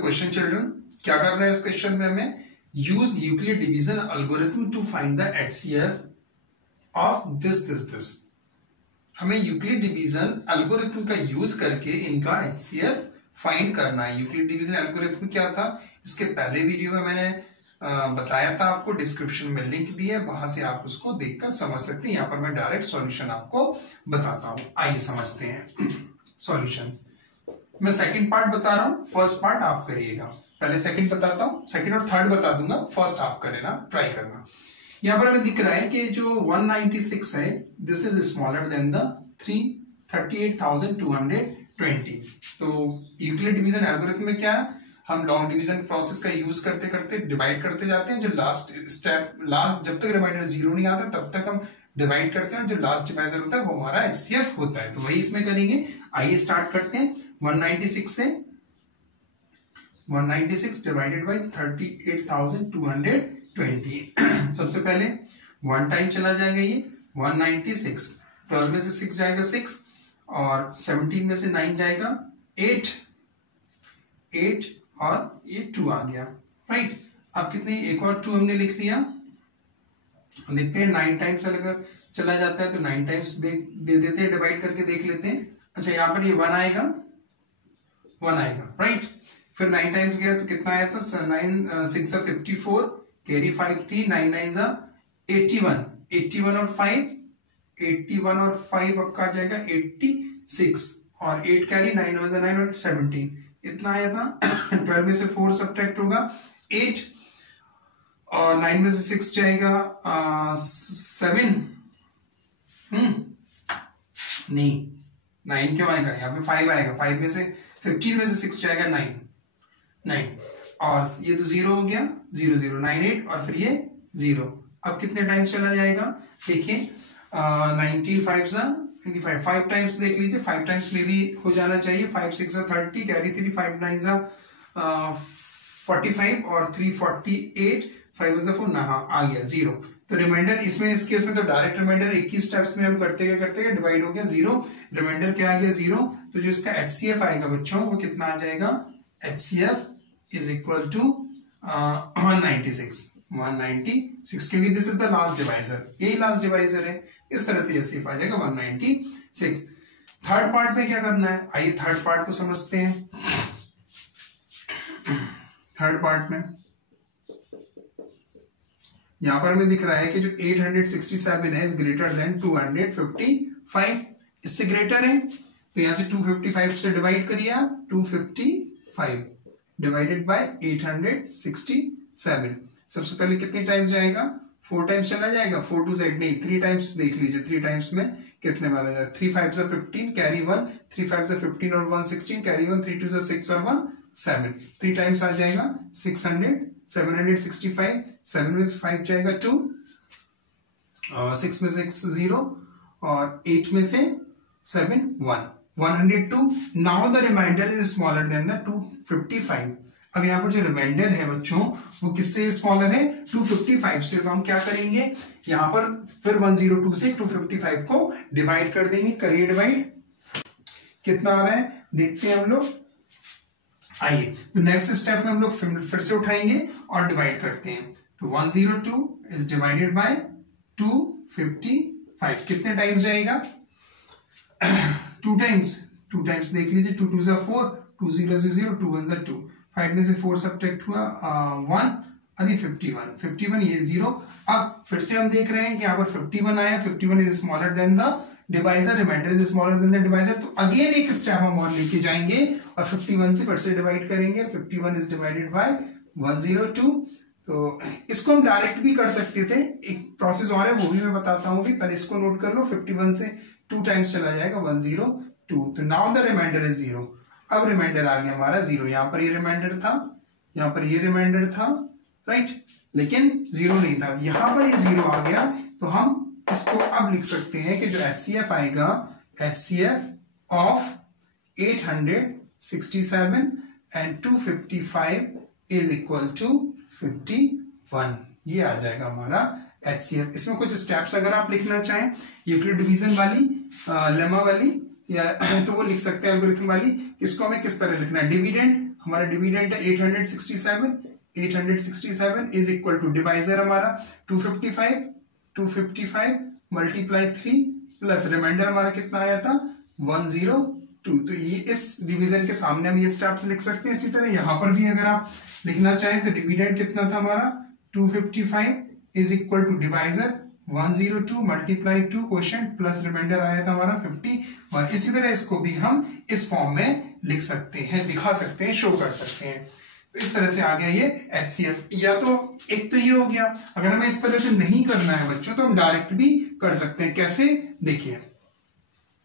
Question children, क्या कर रहे हैं इस क्वेश्चन में हमें use Euclid division algorithm to find the HCF of this. हमें यूक्लिड डिवीजन एल्गोरिथम का यूज करके इनका एचसीएफ फाइंड करना है। यूक्लिड डिवीजन एल्गोरिथम क्या था, इसके पहले वीडियो में मैंने बताया था आपको, डिस्क्रिप्शन में लिंक दिया है, वहां से आप उसको देखकर समझ सकते हैं। यहाँ पर मैं डायरेक्ट सॉल्यूशन आपको बताता हूं, आइए समझते हैं सॉल्यूशन। मैं सेकंड पार्ट बता रहा हूं, फर्स्ट पार्ट आप करिएगा। पहले सेकंड बताता हूं, सेकंड और थर्ड बता दूंगा, फर्स्ट आप करेना, ट्राई करना। यहां पर हमें दिख रहा है कि जो 196 है, this is smaller than the 38,220। तो यूक्लिड डिवीजन एल्गोरिथम में क्या है, हम लॉन्ग डिवीजन प्रोसेस का यूज करते करते डिवाइड करते जाते हैं। जो लास्ट स्टेप, लास्ट जब तक रिमाइंडर 0 नहीं आता तब तक हम डिवाइड करते हैं, जो लास्ट डिवाइजर होता है वो हमारा एचसीएफ होता है। तो वही इसमें करेंगे। आइए स्टार्ट करते हैं 196 से। 196 डिवाइडेड बाई 38,220। सबसे पहले 1 टाइम चला जाएगा ये 196, 12 में से 6 जाएगा 6, और 17 में से 9 जाएगा 8 और ये 2 आ गया, राइट। अब कितने, एक और 2 हमने लिख लिया। देखते हैं 9 टाइम्स अगर चला जाता है तो 9 टाइम्स दे देते हैं, डिवाइड करके देख लेते हैं। अच्छा, यहां पर ये 1 आएगा, राइट। फिर 9 टाइम्स गया तो कितना आया था, 9 6 54, कैरी 5 थी, 9 9 81, 81 और 5 आपका आ जाएगा 86, और 8 कैरी, 9 9 और 17, इतना आया था। 12 में से 4 सब्ट्रैक्ट होगा 8, और 9 में से 6 जाएगा 7। नहीं, 9 क्यों आएगा, यहाँ पे 5 आएगा। 5 में से 15 में से 6 जाएगा 9, और ये तो 0 हो गया, 0 0 9 8, और फिर ये 0। अब कितने टाइम्स चला जाएगा, देखिए 19 5 5 टाइम्स देख लीजिए, 5 टाइम्स में भी हो जाना चाहिए। 5 6 30, कैरी 3, 5 9 45, और 3 48, 5 4 ना, हाँ आ गया 0। तो रिमाइंडर इसमें, इस केस में तो डायरेक्ट रिमाइंडर 21 स्टेप्स में हम करते गए डिवाइड हो गया 0, रिमाइंडर क्या आ गया 0। तो जो इसका एचसीएफ आएगा बच्चों, वो कितना आ जाएगा, एचसीएफ इज इक्वल टू 196, क्योंकि this is the last divisor, यही लास्ट डिवाइजर है। इस तरह से एचसीएफ आ जाएगा 196। थर्ड पार्ट में क्या करना है, आइए थर्ड पार्ट को समझते हैं। थर्ड पार्ट में यहां पर हमें दिख रहा है कि जो 867 है इज ग्रेटर देन 255, इससे ग्रेटर है, तो यहां से 255 से डिवाइड करिए आप, 255 डिवाइडेड बाय 867। सबसे पहले कितने टाइम्स जाएगा, 4 टाइम्स चला जाएगा, 4 2 8 नहीं, 3 टाइम्स देख लीजिए। 3 टाइम्स में कितने वाला जाएगा, 3 5 15, कैरी 1, 3 5 15 और 1 16, कैरी 1, 3 2 6 और 1 7, 3 टाइम्स आ जाएगा 765, 7 में से 5 जाएगा 2, और 6 में से 6 0, और 8 में से 7 1, 102। Now the remainder is smaller than the 255। अब यहाँ पर जो रिमाइंडर है बच्चों, वो किससे स्मॉलर है, 255 से। तो हम क्या करेंगे, यहाँ पर फिर 102 से 255 को डिवाइड कर देंगे। करिए डिवाइड, कितना आ रहा है देखते हैं हम लोग। आइए तो नेक्स्ट स्टेप में हम लोग फिर से उठाएंगे और डिवाइड करते हैं। तो 102 इज डिवाइडेड बाय 255, कितने टाइम्स जाएगा, 2 टाइम्स देख लीजिए, 2 2 4, 2 0 0, 2 1 2, 5 में से 4 सब्ट्रैक्ट हुआ 1, अरे 51 ये 0। अब फिर से हम देख रहे हैं कि यहाँ पर 51 आया, 51 is smaller than the divisor, remainder is smaller than the divisor. तो अगेन एक स्टेप हम और लेके जाएंगे और 51 से फिर से डिवाइड करेंगे। 51 इज डिवाइडेड बाय 102। तो इसको हम डायरेक्ट भी कर सकते थे, एक प्रोसेस और है वो भी मैं बताता हूं, भी पहले इसको नोट कर लो। 51 से 2 टाइम्स चला जाएगा 102। तो नाउ द रिमाइंडर इज 0। अब रिमाइंडर आ गया हमारा 0। यहां पर ये रिमाइंडर था, यहां पर ये रिमाइंडर था, राइट, लेकिन 0 नहीं था। यहां पर ये 0 आ गया, तो हम इसको अब लिख सकते हैं कि जो एचसीएफ आएगा, HCF of 867 and 255 is equal to 51। ये आ जाएगा हमारा एचसीएफ। इसमें कुछ स्टेप्स अगर आप लिखना चाहें, यूक्लिड डिवीजन वाली, लेमा वाली, या तो वो लिख सकते हैं एल्गोरिथम वाली। इसको हमें किस तरह लिखना है, डिविडेंड हमारा डिविडेंड है 867, 867 इज इक्वल टू डिवाइजर हमारा 255 मल्टीप्लाई 3 प्लस रिमाइंडर हमारा कितना आया था 102। तो ये इस डिवीजन के सामने हम ये स्टेप लिख सकते हैं। इसी तरह यहां पर भी अगर आप लिखना चाहें तो डिविडेंड कितना था हमारा 255 is equal to divisor 102 multiply 2 quotient plus remainder आया था हमारा 51। इसी तरह इसको भी हम इस फॉर्म में लिख सकते हैं, दिखा सकते हैं, शो कर सकते हैं। तो इस तरह से आ गया ये HCF। या तो एक तो ये हो गया, अगर हमें इस तरह से नहीं करना है बच्चों तो हम डायरेक्ट भी कर सकते हैं। कैसे, देखिए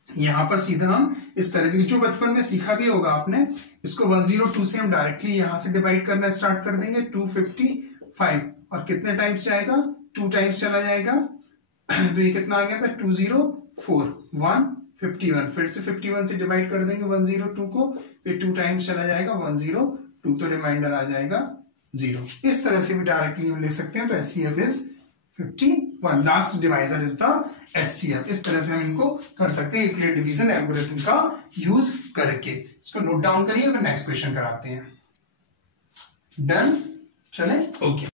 यहां पर सीधा हम इस तरह की जो बचपन में सीखा भी होगा आपने, इसको 102 से हम डायरेक्टली यहां से डिवाइड करना स्टार्ट कर देंगे 255 और कितने टाइम्स जाएगा 2 टाइम्स चला जाएगा तो ये कितना आ गया था 204 151। फिर से 51 से डिवाइड कर देंगे 102 को तो 2 टाइम्स चला जाएगा 102 तो रिमाइंडर आ जाएगा 0। इस तरह से भी डायरेक्टली हम ले सकते हैं। तो HCF is 51, last divisor is the HCF। इस तरह से हम इनको कर सकते हैं यूक्लिड डिवीजन एल्गोरिथम का यूज करके। इसको नोट डाउन करिए और नेक्स्ट क्वेश्चन कराते हैं। डन, चले, okay.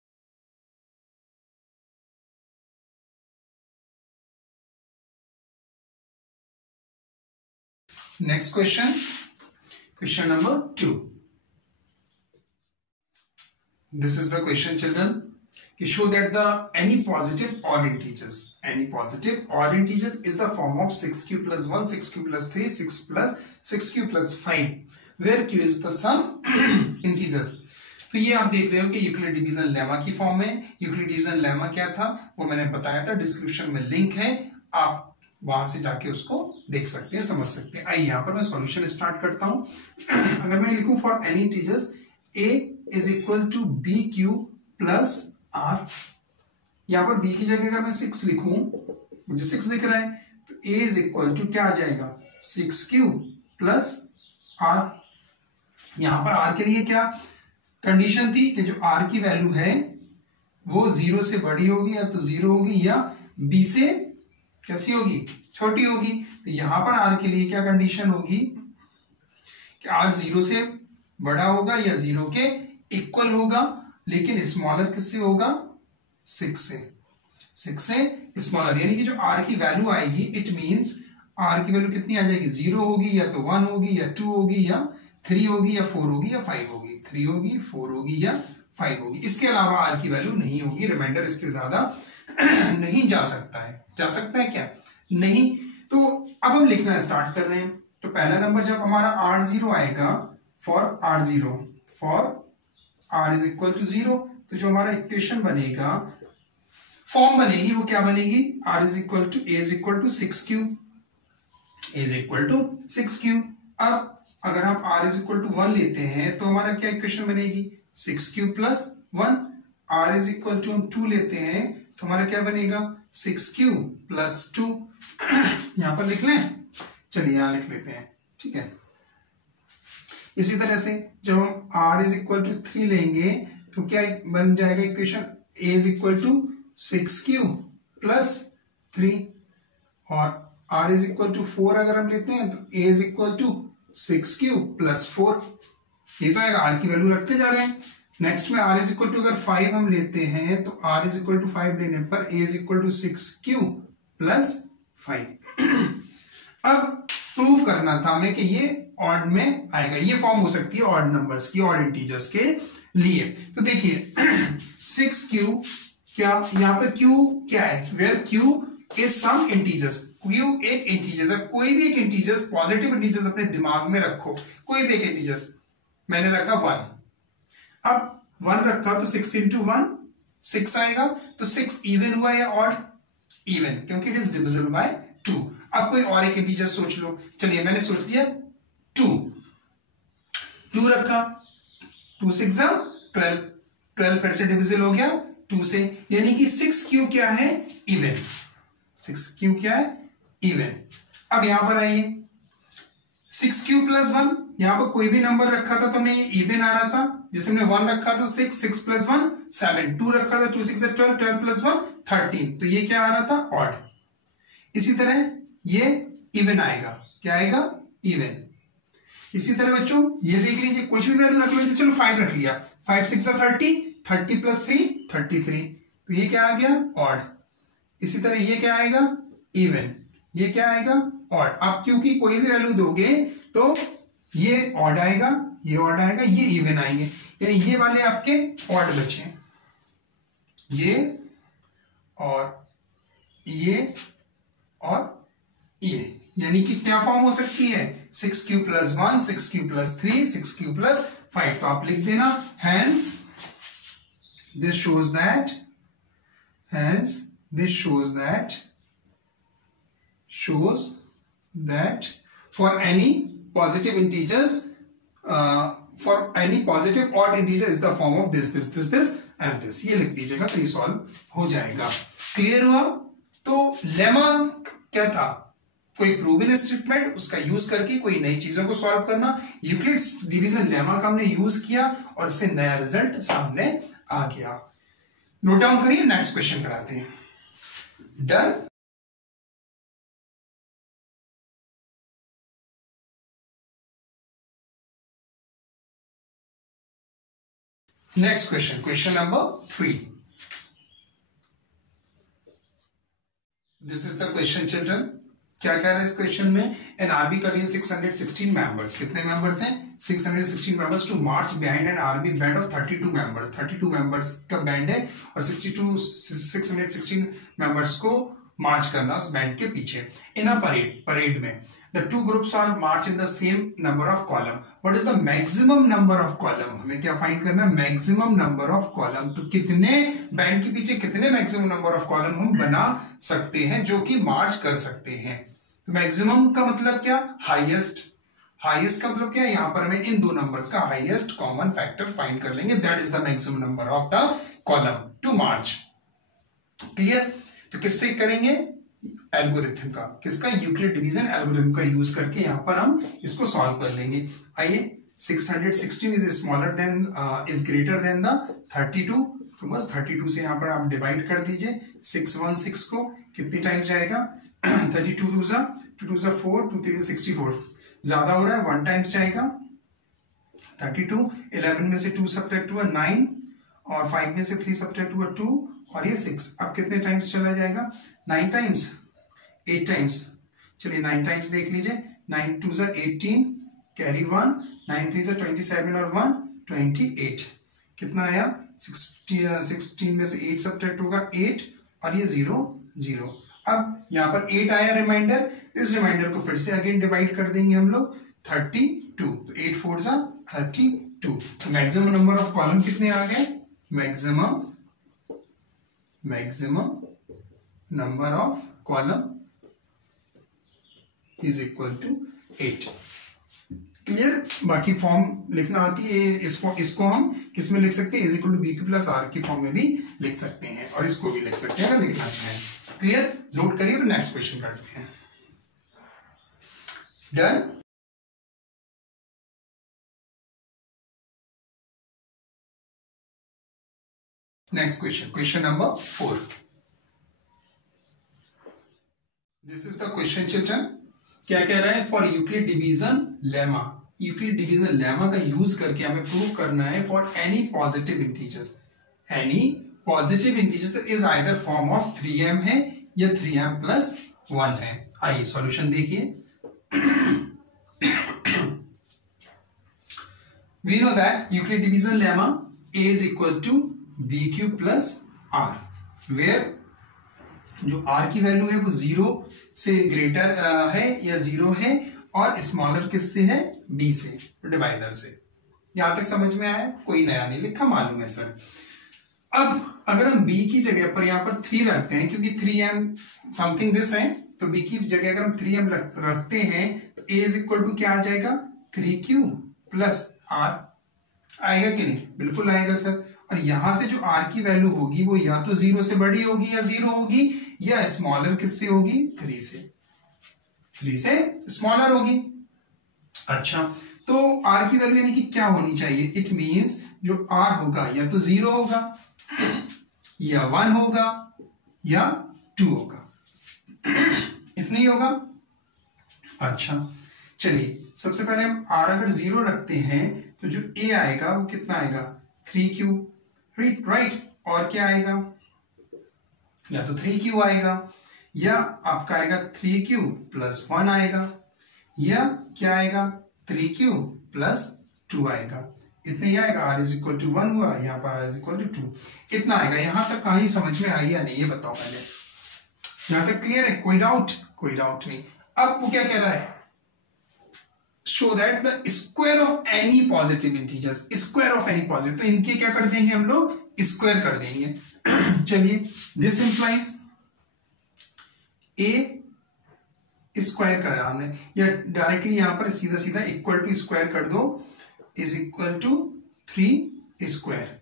Next question, question number 2. This is the question, children. Show that the any positive odd integers is the form of 6q plus 1, 6q plus 3, 6 plus 6q plus 5, where q is the sum integers. तो ये आप देख रहे हो कि Euclid division lemma की form में। Euclid division lemma क्या था वो मैंने बताया था, डिस्क्रिप्शन में लिंक है, आप वहां से जाके उसको देख सकते हैं, समझ सकते हैं। आइए यहां पर मैं सॉल्यूशन स्टार्ट करता हूं। अगर मैं लिखूं for any integers a is equal to B Q plus R, यहां पर b की जगह अगर मैं 6 लिखूं, मुझे 6 दिख रहा है, तो a इज इक्वल टू क्या आ जाएगा 6q प्लस आर। यहां पर r के लिए क्या कंडीशन थी कि जो r की वैल्यू है वो 0 से बड़ी होगी या तो 0 होगी या b से कैसी होगी, छोटी होगी। तो यहां पर r के लिए क्या कंडीशन होगी कि r 0 से बड़ा होगा या 0 के इक्वल होगा, लेकिन स्मॉलर किससे होगा 6 से, 6 से स्मॉलर। यानी कि जो r की वैल्यू आएगी, इट मींस r की वैल्यू कितनी आ जाएगी, 0 होगी या तो 1 होगी या 2 होगी या 3 होगी या 4 होगी या 5 होगी, 3 होगी 4 होगी या 5 होगी। इसके अलावा r की वैल्यू नहीं होगी, रिमाइंडर इससे ज्यादा नहीं जा सकता है। जा सकता है क्या, नहीं। तो अब हम लिखना स्टार्ट कर रहे हैं। तो पहला नंबर जब हमारा r0 आएगा, for r0 for r is equal to 0, तो जो हमारा इक्वेशन बनेगा, फॉर्म बनेगी, वो क्या बनेगी, r is equal to a is equal to 6q, a is equal to 6q। अब अगर हम r इज इक्वल टू 1 लेते हैं तो हमारा क्या इक्वेशन बनेगी 6q plus 1। r is equal to हम 2 लेते हैं तो हमारा क्या बनेगा 6q प्लस 2। यहां पर लिख लें, चलिए यहां लिख लेते हैं, ठीक है। इसी तरह से जब हम r इज इक्वल टू 3 लेंगे तो क्या बन जाएगा equation, a is equal to 6q plus 3, और r इज इक्वल टू 4 अगर हम लेते हैं तो a is equal to 6q plus 4। ये तो आएगा, r की वैल्यू रखते जा रहे हैं। नेक्स्ट में r इज इक्वल टू अगर 5 हम लेते हैं तो r इज इक्वल टू 5 लेने पर a is equal to 6q plus 5। अब प्रूव करना था हमें कि ये ऑड में आएगा, ये फॉर्म हो सकती है ऑड नंबर्स की, ऑड इंटीजर्स के लिए। तो देखिए 6q क्या, यहाँ पे q क्या है, where q is some integers, q एक इंटीजर्स है। कोई भी एक इंटीजर्स, पॉजिटिव इंटीजर्स अपने दिमाग में रखो, कोई भी एक इंटीजर्स। मैंने रखा 1, अब 1 रखा तो 6 इंटू 1 6 आएगा, तो 6 इवन हुआ या ऑड, इवन, क्योंकि इट इज डिविजिबल बाय 2। अब कोई और एक इंटीजर सोच लो, चलिए मैंने सोच लिया 2 रखा, 2 6 12, 12 फिर से डिविजिबल हो गया 2 से, यानी कि 6q क्या है, इवन, 6q क्या है, इवन। अब यहां पर आइए 6q प्लस 1, यहां पर कोई भी नंबर रखा था तो हमने ये इवन आ रहा था, जैसे हमने 1 रखा था 6, 6 प्लस 1 7, 2 रखा था 2 6 12, 12 प्लस 1 13, तो ये क्या आ रहा था, ऑड। इसी तरह ये इवन आएगा, क्या आएगा, इवन। इसी तरह बच्चों ये देख लीजिए, कुछ भी वैल्यू रख लीजिए, चलो 5 रख लिया, 5 6 30, 30 प्लस 3 33, तो ये क्या आ गया ऑड। इसी तरह ये क्या आएगा इवन, ये क्या आएगा ऑड। आप क्योंकि कोई भी वैल्यू दोगे तो ये ऑड आएगा, ये ऑड आएगा, ये इवन आएंगे, यानी ये वाले आपके ऑड बचे, ये और ये और ये, यानी कि क्या फॉर्म हो सकती है 6q + 1, 6q + 3, 6q + 5। तो आप लिख देना hence this shows that for any positive integers for any positive odd integer is the form of this and this। ये लिख दीजिएगा तो ये सॉल्व हो जाएगा। क्लियर हुआ? तो लेमा क्या था, कोई प्रूवन स्टेटमेंट, उसका यूज करके कोई नई चीजों को सॉल्व करना। यूक्लिड्स डिवीजन लेमा का हमने यूज किया और इससे नया रिजल्ट सामने आ गया। नोट डाउन करिए, नेक्स्ट क्वेश्चन कराते हैं। Done. Next question, question number 3। This is the question children. क्या कह रहा है इस क्वेश्चन में, एन आरबी कंटेन 616 मेंबर्स। कितने मेंबर्स हैं 616 members to march behind an army band of 32 members. 32 members का बैंड है और 616 मेंबर्स को मार्च करना उस बैंड के पीछे। इन अ परेड में the two groups are march in the same number of column. What is the maximum number of column, हमें क्या फाइंड करना है मैक्सिमम नंबर ऑफ कॉलम। तो कितने बैंड के पीछे कितने मैक्सिमम नंबर ऑफ कॉलम हम बना सकते हैं जो कि मार्च कर सकते हैं। तो मैक्सिमम का मतलब क्या, हाईएस्ट का मतलब क्या है, यहां पर हमें इन दो नंबर्स का हाईएस्ट कॉमन फैक्टर फाइंड कर लेंगे, that is the maximum number of the column to March. Clear? तो किससे करेंगे, एल्गोरिथम का, किसका, यूक्लिड डिवीजन एल्गोरिथम का यूज करके यहां पर हम इसको सॉल्व कर लेंगे। आइए, 616 is smaller then is greater than the 32, तो बस 32 से यहां पर आप डिवाइड कर दीजिए 616 को, कितनी टाइम्स जाएगा 32 2 जा 4, 2 3 64, ज्यादा हो रहा है 1 टाइम्स जाएगा 32। 11 में से 2 सब्ट्रैक्ट हुआ 9 और 5 में से 3 सब्ट्रैक्ट हुआ 2 और ये 6। अब कितने टाइम्स चला जाएगा 9 टाइम्स, 8 टाइम्स। चलिए 9 टाइम्स देख लीजिए, 9 2 जा 18, कैरी 1, 9 3 जा 27 और 1 28। कितना आया 16 में से 8 सब्ट्रैक्ट होगा 8 और ये 0 0। अब यहां पर 8 आया रिमाइंडर, इस रिमाइंडर को फिर से अगेन डिवाइड कर देंगे हम लोग 32, तो 8 4 जा 32। तो मैक्सिमम नंबर ऑफ कॉलम कितने आ गए, maximum number of column is equal to 8। Clear? बाकी फॉर्म लिखना आती है, इसको हम किस में लिख सकते हैं, is equal to B Q plus R की फॉर्म में भी लिख सकते हैं और इसको भी लिख सकते हैं अगर लिखना चाहें। क्लियर? नोट करिए, तो नेक्स्ट क्वेश्चन करते हैं। Done. Next question, question number 4। This is the question children. क्या कह रहा है, for Euclid division lemma, Euclid division lemma का यूज करके हमें प्रूव करना है for any positive integers, any positive integers is either form of 3m है या 3m + 1 है। आइए सॉल्यूशन देखिए। We know that Euclid division lemma A is equal to BQ plus R, where जो R की वैल्यू है वो 0 से ग्रेटर है या 0 है और स्मॉलर किससे है, B से, डिवाइजर से। यहां तक समझ में आया, कोई नया नहीं लिखा, मालूम है सर। अब अगर हम B की जगह पर यहां पर 3 रखते हैं, क्योंकि 3m समथिंग दिस है, तो B की जगह अगर हम 3m रखते हैं तो A इज इक्वल टू क्या आ जाएगा 3Q प्लस R आएगा कि नहीं, बिल्कुल आएगा सर। और यहां से जो R की वैल्यू होगी वो या तो 0 से बड़ी होगी या 0 होगी, या स्मॉलर किससे होगी 3 से स्मॉलर होगी। अच्छा, तो R की वैल्यू यानी कि क्या होनी चाहिए, इट मींस जो R होगा या तो 0 होगा या 1 होगा या 2 होगा, इतना ही होगा। अच्छा चलिए सबसे पहले हम r अगर 0 रखते हैं तो जो a आएगा वो कितना आएगा 3q, राइट। और क्या आएगा, या तो 3q आएगा या आपका आएगा 3q प्लस 1 आएगा, या क्या आएगा 3q प्लस 2 आएगा। इतने ही आएगा। r इज इक्वल टू 1 हुआ, यहाँ पर r इज इक्वल टू 2, इतना आएगा। यहां तक कहानी समझ में आई या नहीं ये बताओ पहले, यहां तक क्लियर है? कोई डाउट? कोई डाउट नहीं। अब वो क्या कह रहा है, show that the square of any positive integers, square of any positive, तो इनके क्या कर देंगे हम लोग, स्क्वायर कर देंगे। चलिए दिस इंप्लाइज ए स्क्वायर करा हमने, या डायरेक्टली यहां पर सीधा सीधा इक्वल टू स्क्वायर कर दो, is equal to 3 square.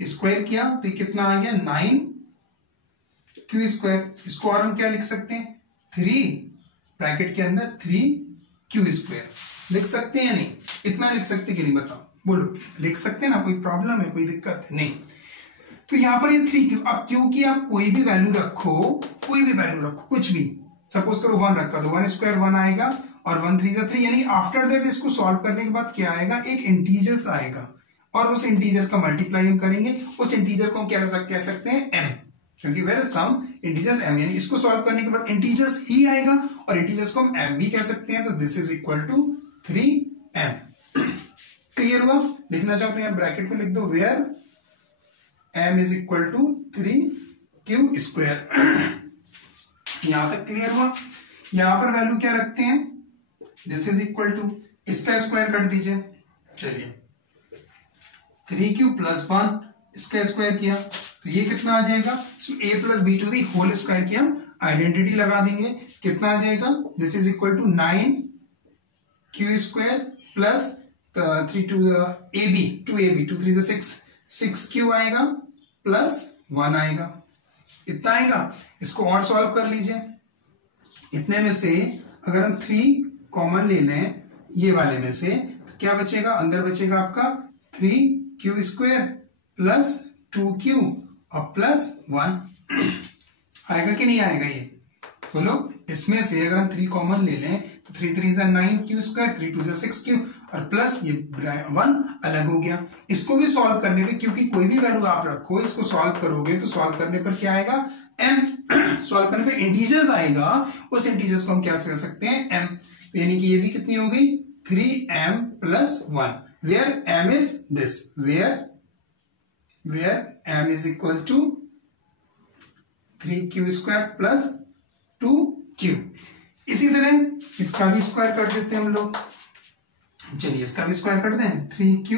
Square किया तो कितना आ गया 9q स्क्वायर। इसको और हम क्या लिख सकते हैं, 3 ब्रैकेट के अंदर 3q स्क्वायर लिख सकते हैं या नहीं? इतना लिख सकते कि नहीं बताओ, बोलो। लिख सकते हैं ना? कोई प्रॉब्लम है, कोई दिक्कत है? नहीं। तो यहां पर ये 3q, अब क्योंकि आप कोई भी वैल्यू रखो, कोई भी वैल्यू रखो, कुछ भी, सपोज करो 1 रखा तो 1 स्क्वायर 1 आएगा और 1 3 3, यानी आफ्टर दैट इसको सॉल्व करने के बाद क्या आएगा, एक इंटीजर्स आएगा और उस इंटीजर का मल्टीप्लाई हम करेंगे। उस इंटीजर को हम क्या कह सकते हैं m, क्योंकि वेयर सम इंटीजर्स m, यानी इसको सॉल्व करने के बाद इंटीजर्स ही आएगा और इंटीजर्स को हम m भी कह सकते हैं। तो this is equal to 3m। Clear हुआ? लिखना चाहते हैं ब्रैकेट में लिख दो, where m is equal to 3q square. यहां तक क्लियर हुआ? यहां पर वैल्यू क्या रखते हैं, दिस इज इक्वल टू, इसका स्क्वायर कर दीजिए। चलिए 3q प्लस 1 इसका स्क्वायर किया तो ये कितना आ जाएगा, इसमें a plus B to the whole square की हम आइडेंटिटी लगा देंगे। कितना आ जाएगा, this is equal to 9q square plus 3 two ab 2ab 2 3 6 6q आएगा प्लस 1 आएगा, इतना आएगा। इसको और सॉल्व कर लीजिए। इतने में से अगर हम 3 कॉमन ले लें ये वाले में से, तो क्या बचेगा, अंदर बचेगा आपका 3q स्क्वायर प्लस 2q और प्लस 1। आएगा कि नहीं आएगा ये, बोलो। इसमें से अगर हम 3 कॉमन ले लें तो 3 3 9q स्क्वायर, 3 2 6q और प्लस ये 1 अलग हो गया। इसको भी सॉल्व करने पे, क्योंकि कोई भी वैल्यू आप रखो, इसको सॉल्व करोगे तो सॉल्व करने पर क्या आएगा, m। सॉल्व करने पे इंटीजर्स आएगा, उस इंटीजर्स को हम क्या कह सकते हैं, m। तो यानी कि ये भी कितनी हो गई, 3m plus 1, where m is this, where m is equal to 3q square plus 2q। इसी तरह इसका भी स्क्वायर कर देते हैं हम लोग। चलिए इसका भी स्क्वायर कर दें, 3q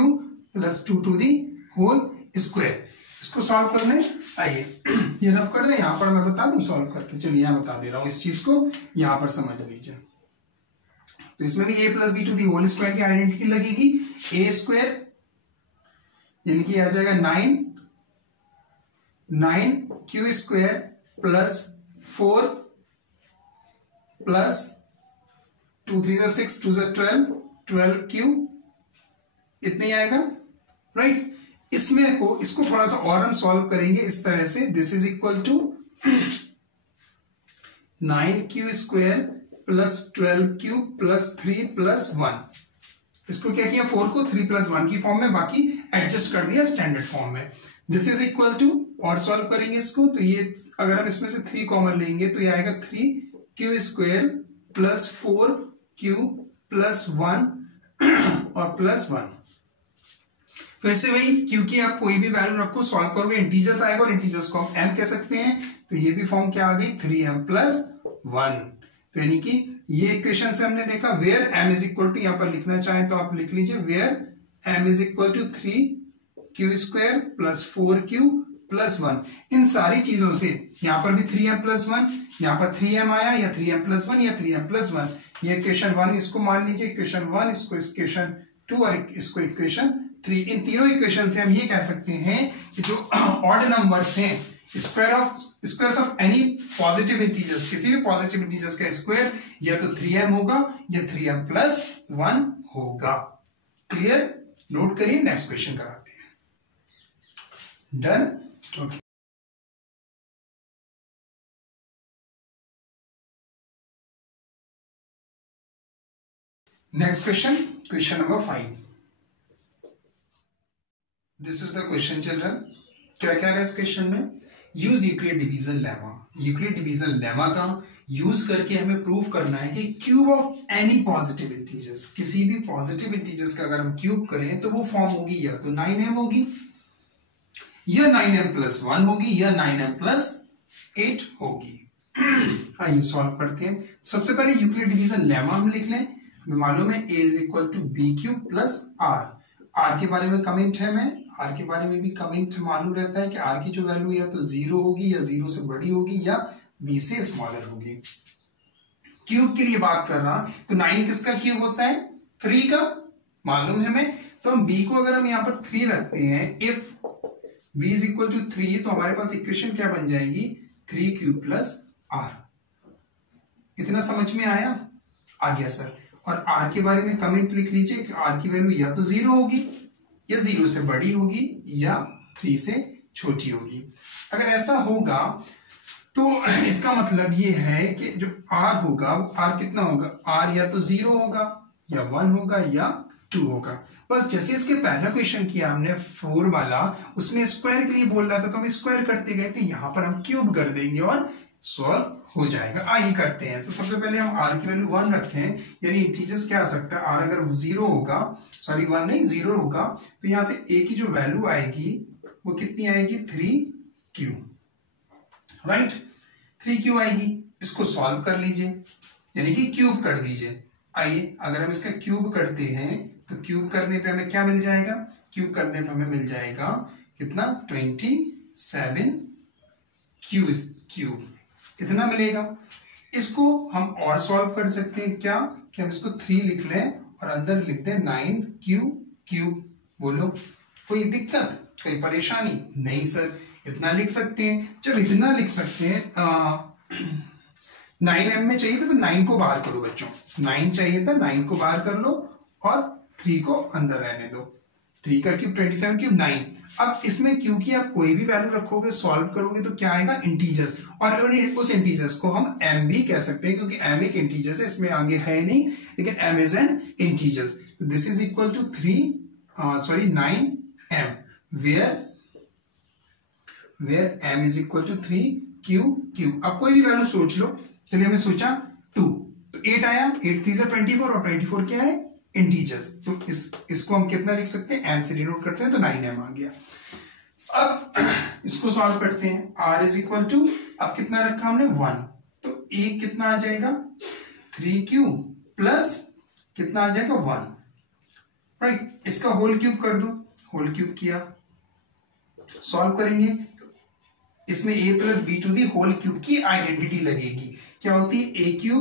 plus 2 to the whole square. इसको सॉल्व करने आइए, ये रफ कर दें, यहां पर मैं बता दूं सॉल्व करके। चलिए यहां बता दे रहा हूं, इस चीज को यहां पर समझ लीजिए। तो इसमें भी a plus B to the whole square की आइडेंटिटी लगेगी। a स्क्वायर यानी कि आ जाएगा 9q square plus 4 plus 2 3 6 2 12q, इतने ही आएगा, राइट। इसको थोड़ा सा और हम सॉल्व करेंगे इस तरह से, this is equal to 9q square plus 12q plus 3 plus 1। इसको क्या किया, 4 को 3 प्लस 1 की फॉर्म में, बाकी एडजस्ट कर दिया स्टैंडर्ड फॉर्म में। दिस इज इक्वल टू, और सॉल्व करेंगे इसको, तो ये अगर हम इसमें से 3 कॉमन लेंगे तो ये आएगा 3q square plus 4q plus 1 और प्लस 1। फिर से वही, क्योंकि आप कोई भी वैल्यू रखो, सॉल्व करोगे इंटीजर्स आएगा और इंटीजर्स को हम m कह सकते हैं। तो ये भी फॉर्म क्या आ गई, 3m प्लस 1। तो यानी कि ये इक्वेशन से हमने देखा where m is equal to, यहां पर लिखना चाहें तो आप लिख लीजिए, where m is equal to 3q square plus 4q plus 1। इन सारी चीजों से यहां पर भी 3m प्लस 1, यहां पर 3m आया, या 3m प्लस 1 या 3m प्लस 1। ये इक्वेशन 1 इसको मान लीजिए इक्वेशन 1, इसको इक्वेशन 2 और इसको इक्वेशन 3। इन तीनों इक्वेशन से हम ये कह सकते हैं कि जो ऑड नंबर्स हैं, squares of any positive integers, किसी भी पॉजिटिव इंटीजर्स का स्क्वायर या तो 3m होगा या 3m प्लस 1 होगा। क्लियर? नोट करिए, नेक्स्ट क्वेश्चन कराते हैं। Done? Okay. Next question, question number 5. This is the question children. क्या क्या है इस क्वेश्चन में? Use Euclid division lemma. Euclid division lemma का यूज करके हमें प्रूव करना है कि cube of any positive integers, किसी भी पॉजिटिव इंटीजर्स का अगर हम क्यूब करें तो वो फॉर्म होगी या तो 9m होगी, या 9m + 1 होगी, या 9m + 8 होगी. आइए सॉल्व करते हैं. सबसे पहले यूक्लिड डिवीजन लेमा हम लिख लें. हमें मालूम है a = b³ + r. r के बारे में कमेंट है, मैं r के बारे में भी कमेंट मालूम रहता है कि r की जो वैल्यू या तो 0 होगी, या 0 से बड़ी होगी, या b से स्मॉलर होगी. क्यूब के लिए बात कर रहा तो 9 किसका क्यूब होता है? 3 का मालूम है हमें. तो हम b को अगर हम यहां पर 3 रखते हैं, इफ b = 3, तो हमारे पास इक्वेशन क्या बन जाएगी? 3³ + r. इतना समझ में आया? आ गया सर. और r के बारे में कमेंट लिख लीजिए कि r की वैल्यू या तो 0 होगी, या 0 से बड़ी होगी, या 3 से छोटी होगी. अगर ऐसा होगा तो इसका मतलब ये है कि जो r होगा वो r कितना होगा? r या तो 0 होगा, या 1 होगा, या 2 होगा. बस जैसे इसके पहला क्वेश्चन किया हमने 4 वाला, उसमें स्क्वायर के लिए बोल रहा था तो हम स्क्वायर करते गए थे. यहां पर हम क्यूब कर देंगे और सॉल्व हो जाएगा. आइए करते हैं. तो सबसे पहले हम r की वैल्यू 1 रखें, यानी इंटीजर्स क्या आ सकता है? r अगर 0 होगा, सॉरी 1 नहीं 0 होगा, तो यहां से a की जो वैल्यू आएगी वो कितनी आएगी? 3q. राइट, 3q आएगी. इसको सॉल्व कर लीजिए, यानी कि क्यूब कर दीजिए. आइए अगर हम इसका क्यूब करते हैं तो क्यूब करने पे हमें क्या मिल जाएगा? क्यूब करने पे हमें मिल जाएगा कितना? 27 क्यूब. इतना मिलेगा. इसको हम और सॉल्व कर सकते हैं. क्या कि हम इसको 3 लिख लें और अंदर लिख दें 9q³. बोलो कोई दिक्कत, कोई परेशानी? नहीं सर, इतना लिख सकते हैं. चलो इतना लिख सकते हैं. 9m में चाहिए था तो 9 को बाहर करो बच्चों. 9 चाहिए था, 9 को बाहर कर लो और 3 को अंदर रहने दो. 3 का क्यूब 27 क्यूब 9. अब इसमें क्योंकि आप कोई भी वैल्यू रखोगे, सॉल्व करोगे तो क्या आएगा? इंटीजर्स. और उस इंटीजर्स को हम m भी कह सकते हैं, क्योंकि m एक इंटीजर्स है. इसमें आगे है नहीं, लेकिन m is an integers. This is equal to 9m, where m is equal to 3q³. अब कोई भी वैल्यू सोच लो. चलिए हमने सोचा 2, तो 8 आया. 8 3 से 24, और 24 क्या है? इंटीजर्स. तो इसको हम कितना लिख सकते हैं? m से डिनोट करते हैं, तो 9m आ गया. अब इसको सॉल्व करते हैं. r इज इक्वल टू, अब कितना रखा हमने? 1. तो a कितना आ जाएगा? 3q प्लस कितना आ जाएगा? 1. राइट, इसका होल क्यूब कर दो. होल क्यूब किया, सॉल्व करेंगे तो इसमें a + b² होल क्यूब की आइडेंटिटी लगेगी. क्या होती है? a³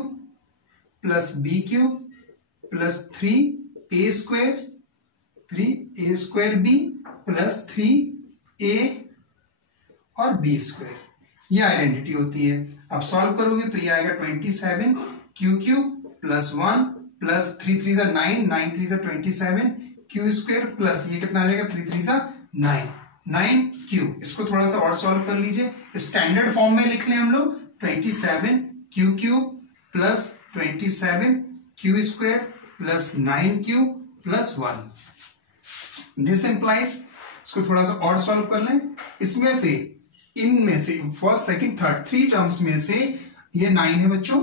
+ b³ + 3a² + 3a और b². ये आइडेंटिटी होती है. अब सॉल्व करोगे तो ये आएगा 27q³ + 1 + 3 3 9, 9 3 27 q² प्लस ये कितना आ जाएगा? 3 3 9q. इसको थोड़ा सा और सॉल्व कर लीजिए. स्टैंडर्ड फॉर्म में लिख लें हम लोग. 27q³ + 27q² + 9q + 1. This implies, इसको थोड़ा सा और सॉल्व कर लें. इसमें से, इनमें से फर्स्ट सेकंड थर्ड 3 टर्म्स में से ये 9 है बच्चों.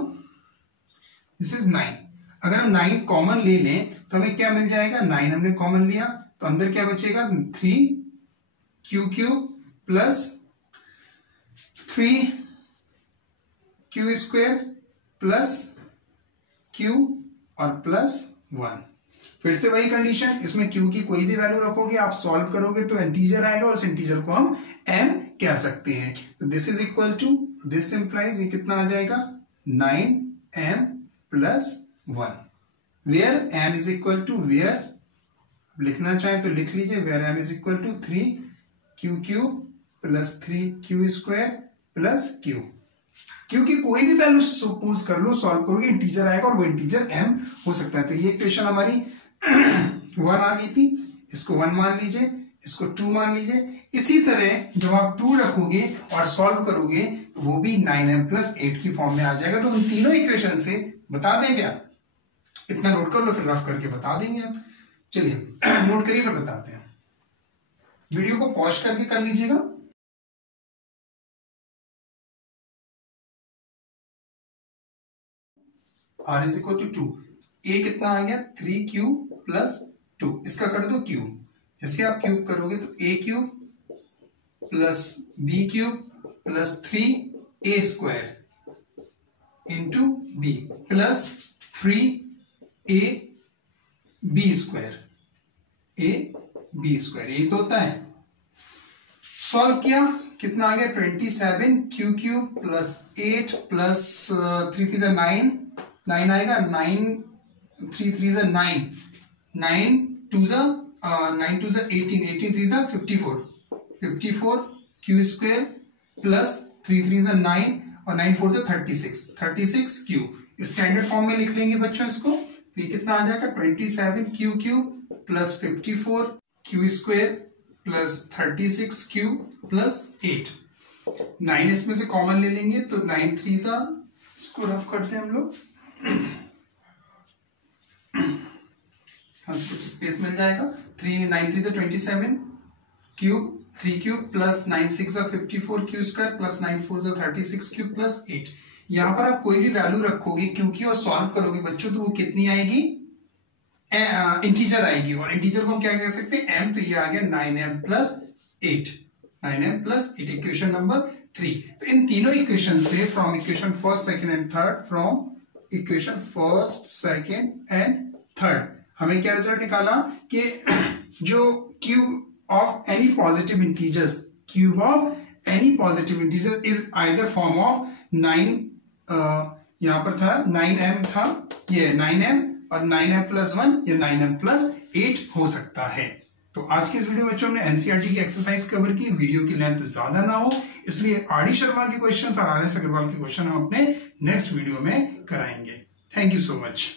This is 9. अगर हम 9 कॉमन ले लें तो हमें क्या मिल जाएगा? 9 हमने कॉमन लिया तो अंदर क्या बचेगा? 3q³ + 3q² + q और +1. फिर से वही कंडीशन. इसमें q की कोई भी वैल्यू रखोगे, आप सॉल्व करोगे तो इंटीजर आएगा, और उस इंटीजर को हम m कह सकते हैं. तो this is equal to, this implies ये कितना आ जाएगा? 9m + 1. Where m is equal to, where लिखना चाहे तो लिख लीजिए, where m is equal to 3q³ + 3q² + q. क्योंकि कोई भी वैल्यू सपोज कर लो, सॉल्व करोगे इंटीजर आएगा, और वो इंटीजर m हो सकता है. तो ये इक्वेशन हमारी 1 आ गई थी. इसको 1 मान लीजिए, इसको 2 मान लीजिए. इसी तरह जब आप 2 रखोगे और सॉल्व करोगे तो वो भी 9m + 8 की फॉर्म में आ जाएगा. तो उन तीनों इक्वेशन से बता दें क्या? इतना नोट कर लो, फिर रफ करके बता देंगे हम। चलिए नोट करिए फिर बताते हैं। वीडियो को पॉज करके कर लीजिएगा। r is equal to 2, a कितना आ गया 3q प्लस 2, इसका कर दो क्यूब। जैसे आप क्यूब करोगे तो a cube plus b cube plus 3a square into b plus 3a b square, यही तो होता है। सॉल्व किया, कितना आ गया 27q क्यूब प्लस 8 प्लस 3 3 9, 9 आएगा, 9 3 3 9, 9 2 18, 18 3 54, 54 q स्क्वायर प्लस 3 3 9 और 9 4 36, 36 q। स्टैंडर्ड फॉर्म में लिख लेंगे बच्चों इसको, तो ये कितना आ जाएगा 27q cube plus 54 q square plus 36 q plus 8। 9 इसमें से कॉमन ले लेंगे तो 9 3 सा, इसको रफ करते हैं हम लोग, कुछ स्पेस मिल जाएगा। 3 9 3 27 cube 3 cube plus 9 6 54 Q square plus 9 4 36 cube plus 8। यहां पर आप कोई भी वैल्यू रखोगे क्यू की और सॉल्व करोगे बच्चों, तो वो कितनी आएगी, इंटीजर आएगी। और इंटीजर को हम क्या कह सकते हैं, m, तो ये आ गया 9m plus 8, 9m plus 8, equation number 3। तो इन तीनों इक्वेशन से from equation first second and third, from equation first second and third हमें क्या रिजल्ट निकाला कि जो cube of any positive integers, cube of any positive integer is either form of 9, यहां पर था 9m था, ये 9m और 9m प्लस 1 या 9m प्लस 8 हो सकता है। तो आज के इस वीडियो में बच्चों ने एनसीईआरटी की एक्सरसाइज कवर की। वीडियो की लेंथ ज्यादा ना हो इसलिए आर.डी. शर्मा के क्वेश्चन और आर.एस. अग्रवाल के क्वेश्चन हम अपने नेक्स्ट वीडियो में कराएंगे। Thank you so much.